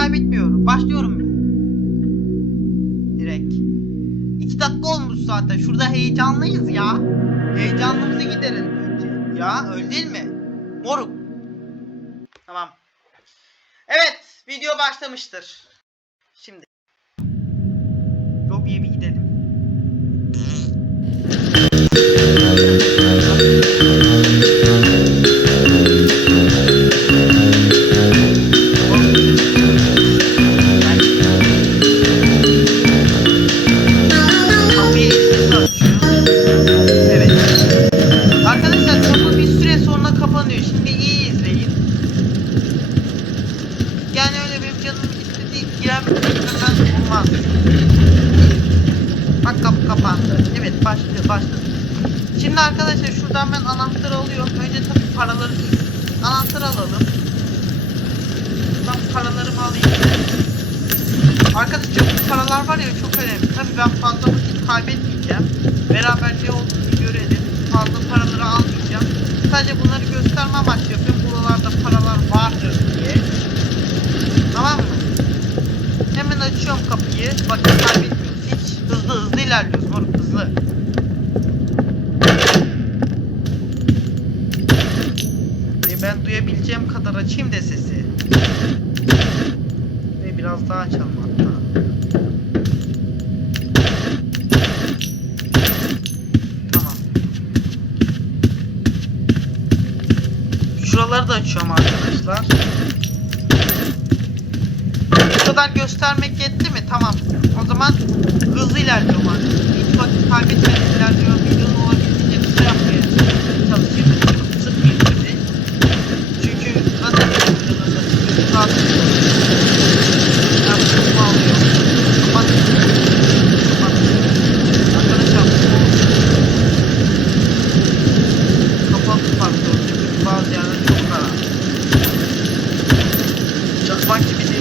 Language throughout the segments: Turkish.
kaybetmiyorum. Başlıyorum ben. Direkt. İki dakika olmuş zaten. Şurada heyecanlıyız ya. Heyecanlımızı giderin önce. Ya öyle değil mi? Moruk. Tamam. Evet. Video başlamıştır. Şimdi. Bak kapı kapandı. Evet başlıyor başladı. Şimdi arkadaşlar şuradan ben anahtarı alıyorum. Önce tabii paraları anahtar alalım. Ben paralarımı alayım. Arkadaşlar bu paralar var ya çok önemli. Tabii ben fazla vakit kaybetmeyeceğim. Beraber ne olduğunu görelim. Fazla paraları almayacağım. Sadece bunları gösterme amaçlı yapıyorum. Buralarda paralar vardır diye. Tamam mı? Hemen kapıyı. Vakit kaybetmiyoruz hiç. Hızlı hızlı ilerliyoruz moruk hızlı. Ve ben duyabileceğim kadar açayım da sesi. Ve biraz daha açalım hatta. Tamam. Şuraları da açıyorum arkadaşlar. Kadar göstermek yetti mi? Tamam. O zaman hızlı ilerliyorum artık. Hiç vakit kaybetmeden ilerliyorum. Videonun olabildiğince kısa yapmaya çalışayım. Sıkmayayım sizi. Çünkü zaten videolarda sıkıntı rahatsız oluyor. Ben bunu alıyorum. Kapat. Kapat. Arkadaşlar bu kapalı farklı. Çünkü bazı yerler çok karanlık. Çakmak gibi değil.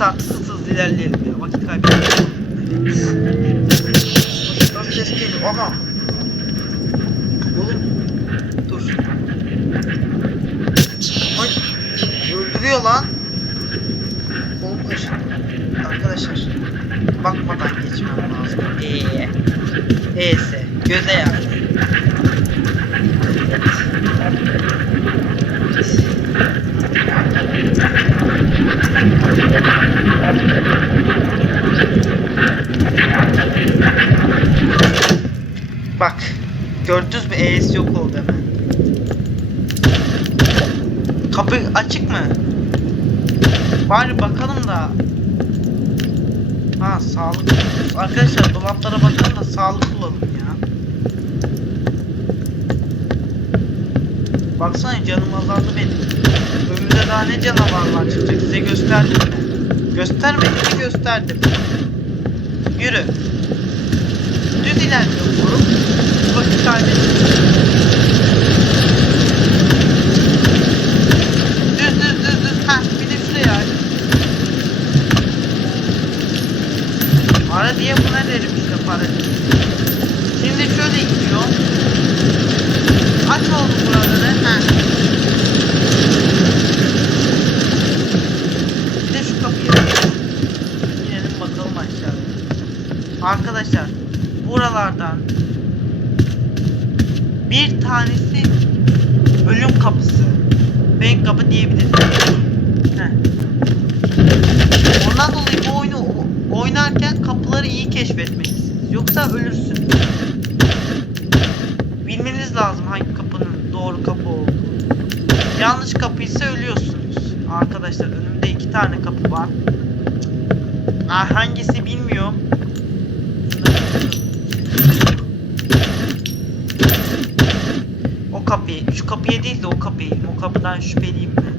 Artık hızlı ilerleyelim ya. Vakit kaybedelim. Şuradan ses geliyor. Aha. Oğlum. Dur. Ay. Öldürüyor lan. Kolum kaşındı. Arkadaşlar. Bakmadan geçmem lazım. Eee. E'se. Göze yani. 400 bir ES yok oldu hemen. Kapı açık mı? Bari bakalım da. Ha sağlık. Arkadaşlar dolaplara bakalım da sağlık bulalım ya. Baksana canım azaldı benim. Önümüze daha ne canavarlar çıkacak size gösterdim mi? Göstermedim mi gösterdim. Yürü. Düz ilerliyorum moruk. Vakit kaybettim. Düz düz düz düz. Heh bir de şuraya aç. Para diye buna derim işte para diye. Şimdi şöyle gidiyor. Aç oğlum buraları. Heh. Bir de şu kapıyı. İnelim bakalım aşağıya. Arkadaşlar buralardan bir tanesi ölüm kapısı. Ben kapı diyebiliriz. Ondan dolayı bu oyunu oynarken kapıları iyi keşfetmelisiniz. Yoksa ölürsün. Bilmeniz lazım hangi kapının doğru kapı olduğunu. Yanlış kapıysa ölüyorsunuz. Arkadaşlar önümde iki tane kapı var. Ah, hangisi bilmiyorum. O kapıyı, şu kapıya değil de o kapıyı. O kapıdan şüpheliyim ben.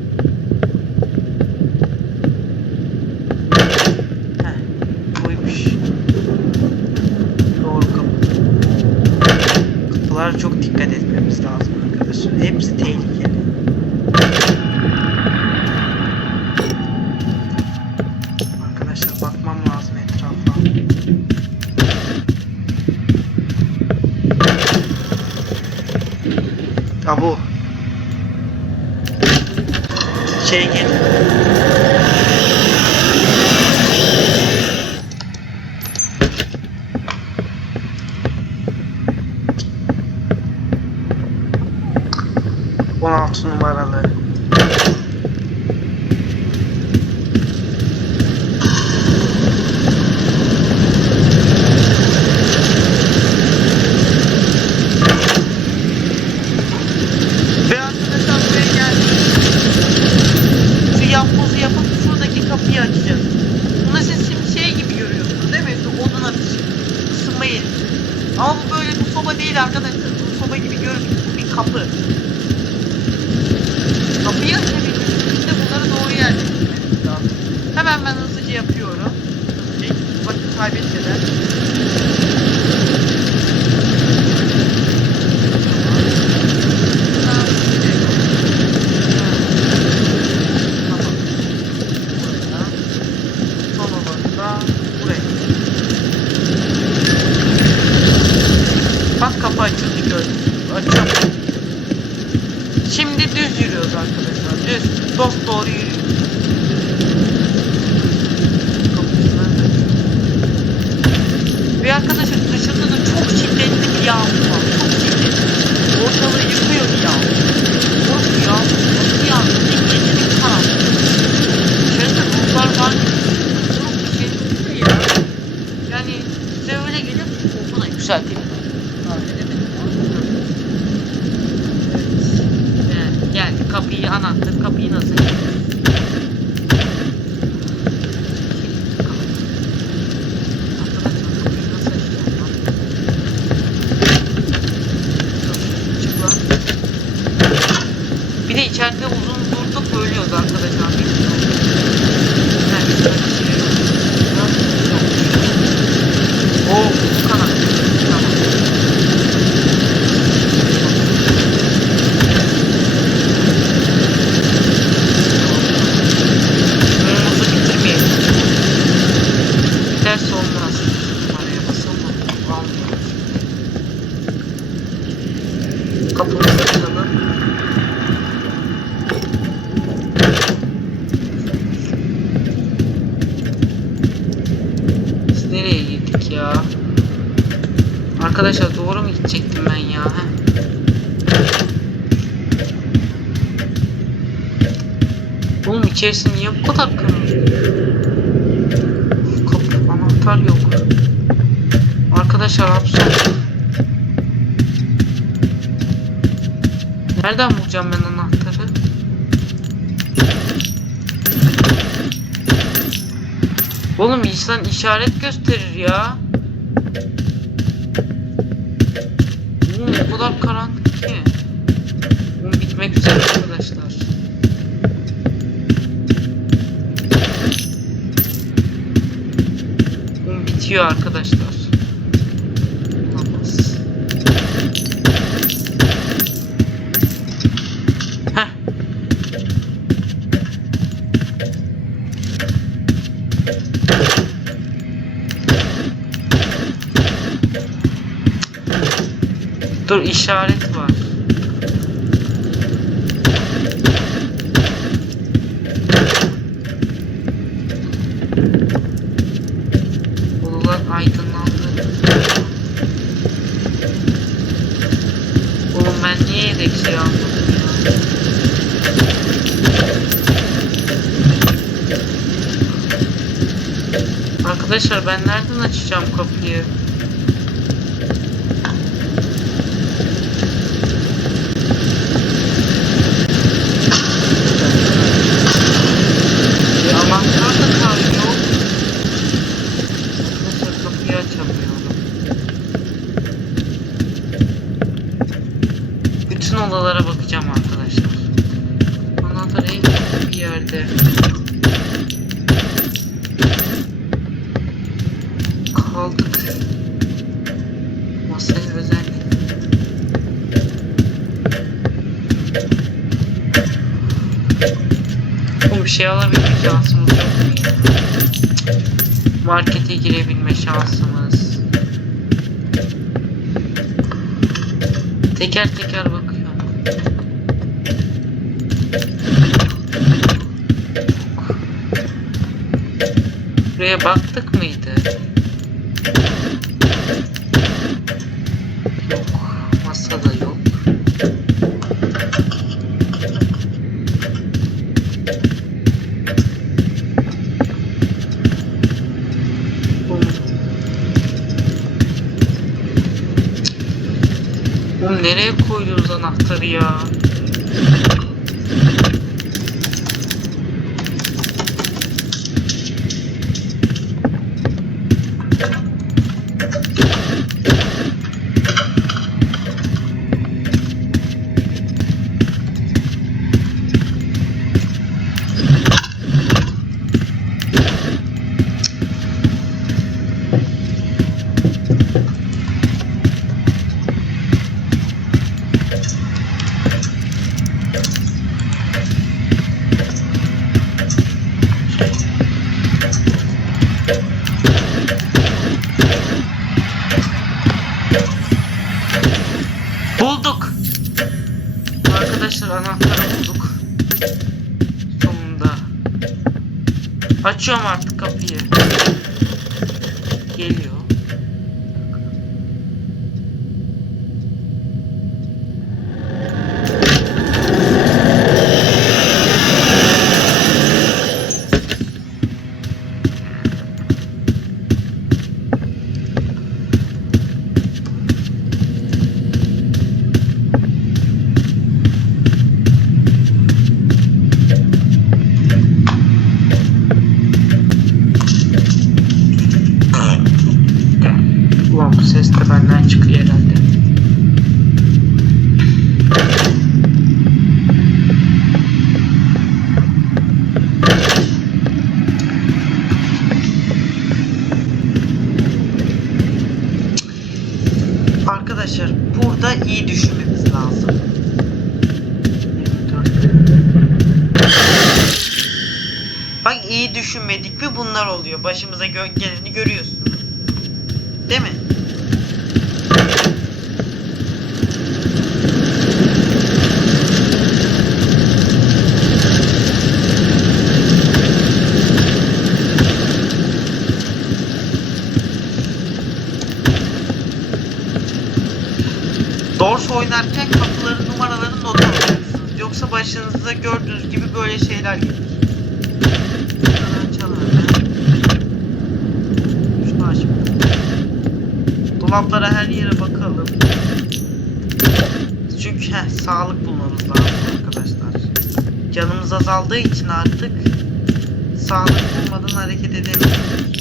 altı numaralı. Yani ve öyle gelip okula yükselteyim. Evet. Yani kapıyı anahtar, kapıyı nasıl açacağız? Ters olmaz. Araya basalım. Almıyoruz. Kapımızı açalım. Biz nereye girdik ya? Arkadaşlar doğru mu gidecektim ben ya? Heh. Oğlum içerisinde niye bu kadar kırmızı? anahtar yok. Arkadaşlar absürt. Nereden bulacağım ben anahtarı? Oğlum insan işaret gösterir ya. Oğlum o kadar karanlık ki. Oğlum bitmek üzere. bitiyor arkadaşlar. Dur işaret gerekiyor. Arkadaşlar ben nereden açacağım kapıyı? şey alabilme şansımız yok Markete girebilme şansımız. Teker teker bakıyorum. Buraya baktık mıydı? Nereye koydunuz anahtarı ya? Bulduk. Arkadaşlar anahtarı bulduk. Sonunda. Açıyorum artık oluyor. Başımıza gö- geleni görüyorsunuz. Değil mi? Doors oynarken kapıların numaralarını not alacaksınız. Yoksa başınıza gördüğünüz gibi böyle şeyler gelir. Şunu açalım hemen. Şunu açmadım. Dolaplara her yere bakalım. Çünkü heh, sağlık bulmamız lazım arkadaşlar. Canımız azaldığı için artık sağlık bulmadan hareket edemiyoruz.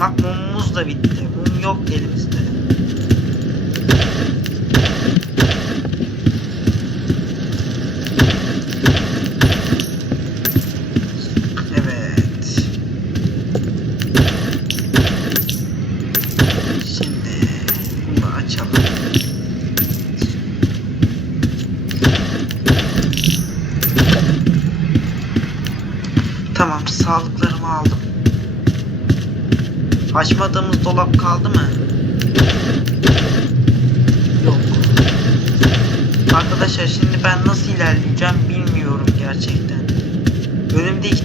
Bak mumumuz da bitti. Mum yok elimizde.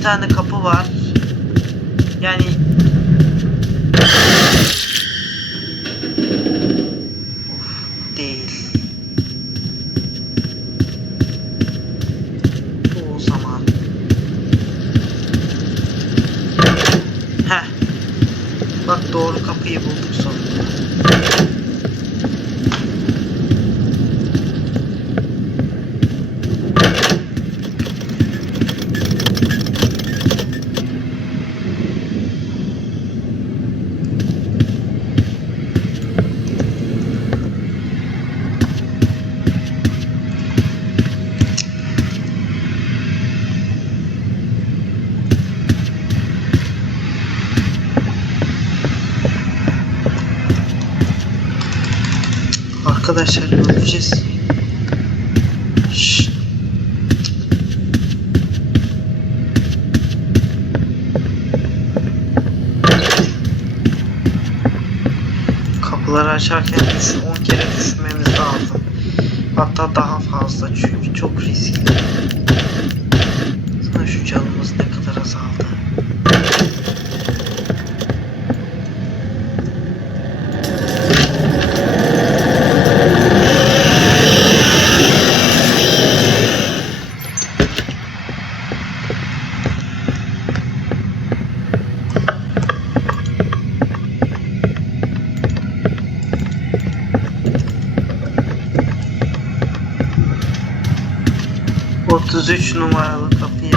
Tane kapı var. Yani Of, değil. Bu o zaman. Heh. Bak doğru kapıyı bulduk sonunda. Arkadaşlar öleceğiz. Şşt. Kapıları açarken düş, 10 kere düşünmemiz lazım. Hatta daha fazla çünkü çok riskli. 33 numaralı kapıyı.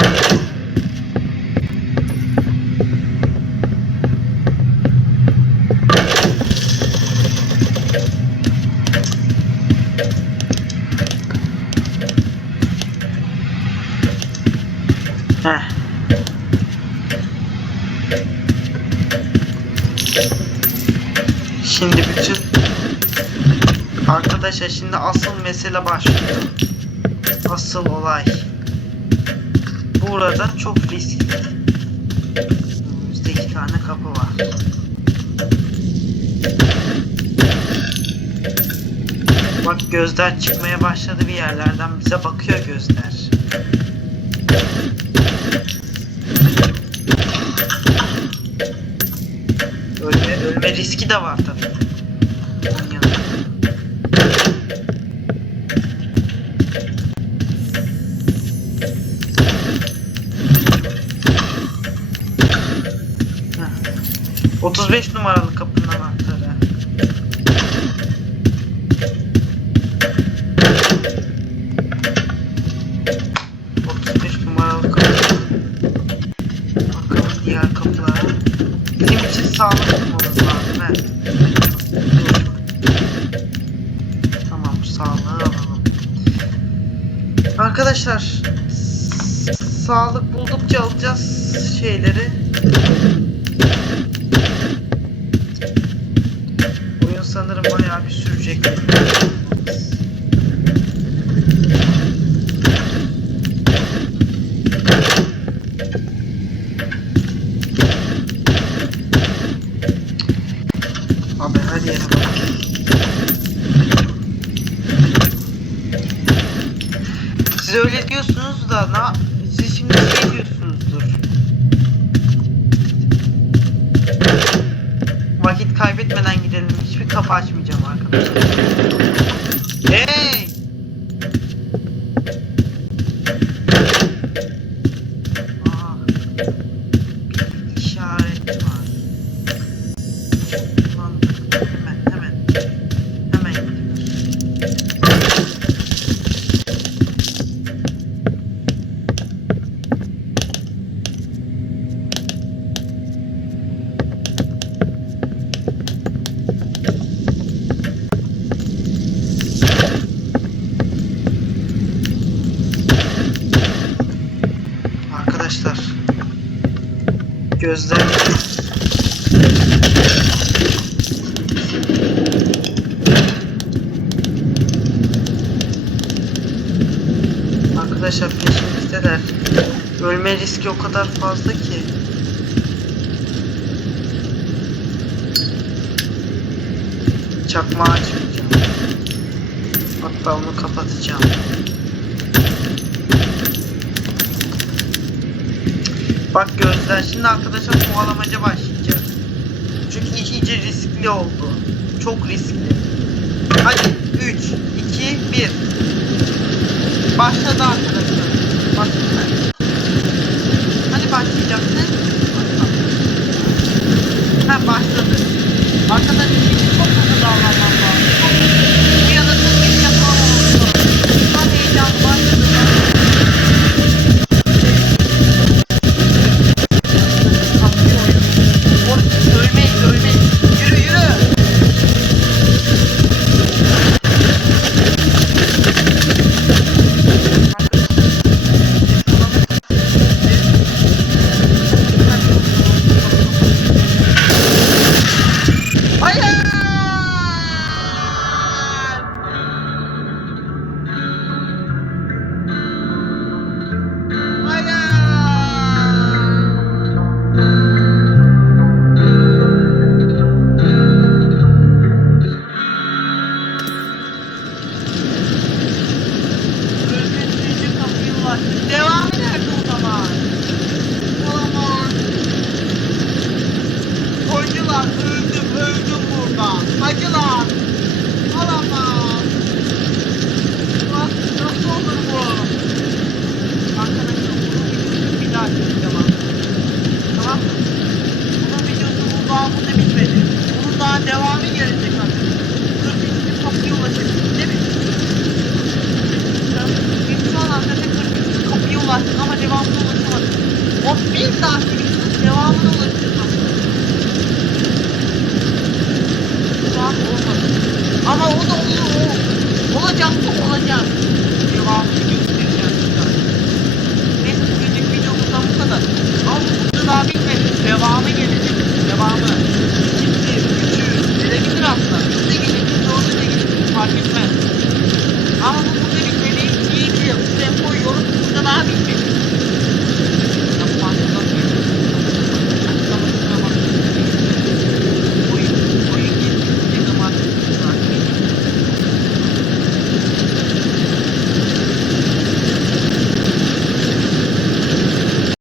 Heh. Şimdi bütün Arkadaşlar şimdi asıl mesele başlıyor. Asıl olay. Burada çok riskli. Önümüzde iki tane kapı var. Bak gözler çıkmaya başladı bir yerlerden bize bakıyor gözler. Ölme, ölme riski de var tabii. 35 numaralı kapının anahtarı. Numaralı kapı. Bakalım diğer kapılara. Bizim için sağlık bulmamız lazım. Tamam sağlığı alalım. Arkadaşlar sağlık buldukça alacağız şeyleri. Oyun sanırım bayağı bir sürecek. Abi her yere bak. Siz öyle diyorsunuz da na siz şimdi şey diyorsunuzdur. Vakit kaybetmeden gidelim. Hiçbir kapı açmayacağım arkadaşlar. Hey! Aa, bir işaret var. Ulan hemen hemen hemen gidiyoruz. Arkadaşlar gözler Arkadaşlar peşimizdeler. Ölme riski o kadar fazla ki. Çakmağı açmayacağım. Hatta onu kapatacağım. Bak gözler şimdi arkadaşlar kovalamaca başlayacak. Çünkü iş iyice riskli oldu. Çok riskli. Hadi 3, 2, 1. Başladı arkadaşlar. Başladı. Hadi başlayacaksın. Ha başladı. Arkadaşlar Bir dahaki videonun devamına ulaşacağız. Şu an olmadı. Ama o da olur. O. Olacak bu olacak.